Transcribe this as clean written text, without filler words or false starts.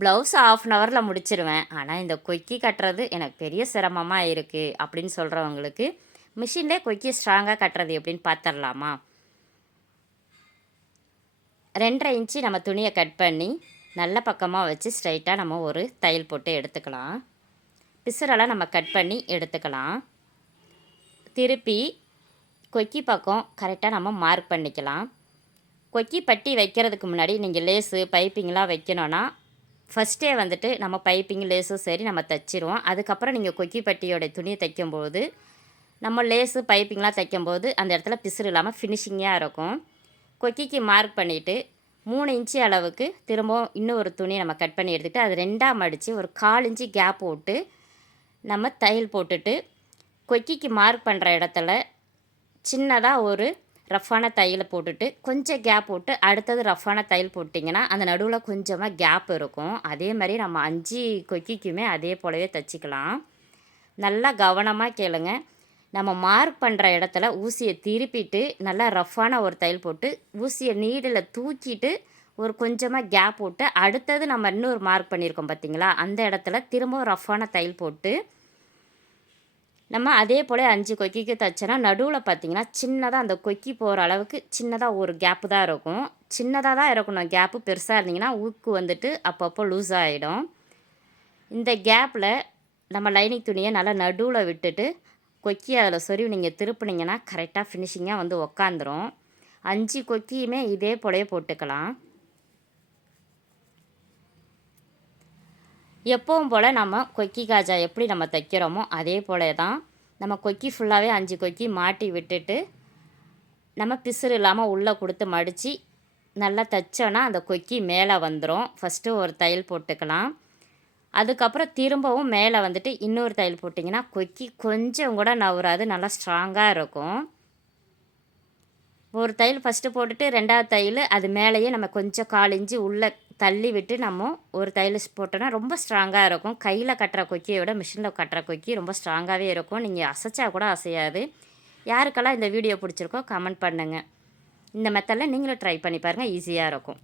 Blouse 1/2 ஹவரில் முடிச்சிருவேன். ஆனால் இந்த கொக்கி கட்டுறது எனக்கு பெரிய சிரமமாக இருக்குது அப்படின்னு சொல்கிறவங்களுக்கு மிஷின்லேயே கொக்கி ஸ்ட்ராங்காக கட்டுறது எப்படின்னு பார்த்துடலாமா? 2.5 இன்ச்சு நம்ம துணியை கட் பண்ணி நல்ல பக்கமாக வச்சு ஸ்ட்ரைட்டாக நம்ம ஒரு தையல் போட்டு எடுத்துக்கலாம். பிசுறெல்லாம் நம்ம கட் பண்ணி எடுத்துக்கலாம். திருப்பி கொக்கி பக்கம் கரெக்டாக நம்ம மார்க் பண்ணிக்கலாம். கொக்கி பட்டி வைக்கிறதுக்கு முன்னாடி நீங்கள் லேஸு பைப்பிங்லாம் வைக்கணுன்னா ஃபஸ்ட்டே வந்துட்டு நம்ம பைப்பிங் லேஸும் சரி நம்ம தைச்சிருவோம். அதுக்கப்புறம் நீங்கள் கொக்கி பட்டியோட துணியை தைக்கும்போது நம்ம லேஸு பைப்பிங்லாம் தைக்கும்போது அந்த இடத்துல பிசுறு இல்லாமல் ஃபினிஷிங்காக இருக்கும். கொக்கிக்கு மார்க் பண்ணிவிட்டு 3 இன்ச்சு அளவுக்கு திரும்பவும் இன்னும் ஒரு துணியை நம்ம கட் பண்ணி எடுத்துகிட்டு அது 2ஆக மடித்து ஒரு 1/4 இன்ச்சு கேப் விட்டு நம்ம தையல் போட்டுட்டு கொக்கிக்கு மார்க் பண்ணுற இடத்துல சின்னதாக ஒரு ரஃப்பான தையலை போட்டுட்டு கொஞ்சம் கேப் போட்டு அடுத்தது ரஃப்பான தையல் போட்டிங்கன்னா அந்த நடுவில் கொஞ்சமாக கேப் இருக்கும். அதே மாதிரி நம்ம 5 கொக்கிக்குமே அதே போலவே தைச்சிக்கலாம். நல்லா கவனமாக கேளுங்க. நம்ம மார்க் பண்ணுற இடத்துல ஊசியை திருப்பிட்டு நல்லா ரஃப்பான ஒரு தையல் போட்டு ஊசியை நீடில் தூக்கிட்டு ஒரு கொஞ்சமாக கேப் போட்டு அடுத்தது நம்ம இன்னொரு மார்க் பண்ணியிருக்கோம் பார்த்தீங்களா, அந்த இடத்துல திரும்பவும் ரஃப்பான தையல் போட்டு நம்ம அதே போல் 5 கொக்கிக்கு தைச்சோன்னா நடுவில் பார்த்திங்கன்னா சின்னதாக அந்த கொக்கி போகிற அளவுக்கு சின்னதாக ஒரு கேப்பு தான் இருக்கும். சின்னதாக தான் இருக்கணும் கேப்பு. பெருசாக இருந்திங்கன்னா ஊக்கு வந்துட்டு அப்பப்போ லூஸ் ஆகிடும். இந்த கேப்பில் நம்ம லைனிங் துணியை நல்லா நடுவில் விட்டுட்டு கொக்கி அதில் சொருவி நீங்கள் திருப்புனீங்கன்னா கரெக்டாக ஃபினிஷிங்காக வந்து உக்காந்துரும். 5 கொக்கியுமே இதே போலவே போட்டுக்கலாம். எப்பவும் போல் நம்ம கொக்கி காஜா எப்படி நம்ம தைக்கிறோமோ அதே போல தான் நம்ம கொக்கி ஃபுல்லாகவே 5 கொக்கி மாட்டி விட்டுட்டு நம்ம பிசுறு இல்லாமல் உள்ளே கொடுத்து மடித்து நல்லா தைச்சோன்னா அந்த கொக்கி மேலே வந்துடும். ஃபஸ்ட்டு ஒரு தையல் போட்டுக்கலாம். அதுக்கப்புறம் திரும்பவும் மேலே வந்துட்டு இன்னொரு தையல் போட்டிங்கன்னா கொக்கி கொஞ்சம் கூட நவராது, நல்லா ஸ்ட்ராங்காக இருக்கும். ஒரு தையல் ஃபஸ்ட்டு போட்டுட்டு 2ஆவது தையல் அது மேலேயே நம்ம கொஞ்சம் 1/4 இன்ச்சு உள்ளே தள்ளி விட்டு நம்ம ஒரு தையல் போட்டோன்னா ரொம்ப ஸ்ட்ராங்காக இருக்கும். கையில் கட்டுற கொக்கியை விட மிஷினில் கட்டுற கொக்கி ரொம்ப ஸ்ட்ராங்காகவே இருக்கும். நீங்கள் அசைச்சா கூட அசையாது. யாருக்கெல்லாம் இந்த வீடியோ பிடிச்சிருக்கோ கமெண்ட் பண்ணுங்கள். இந்த மெத்தடில் நீங்களும் ட்ரை பண்ணி பாருங்கள், ஈஸியாக இருக்கும்.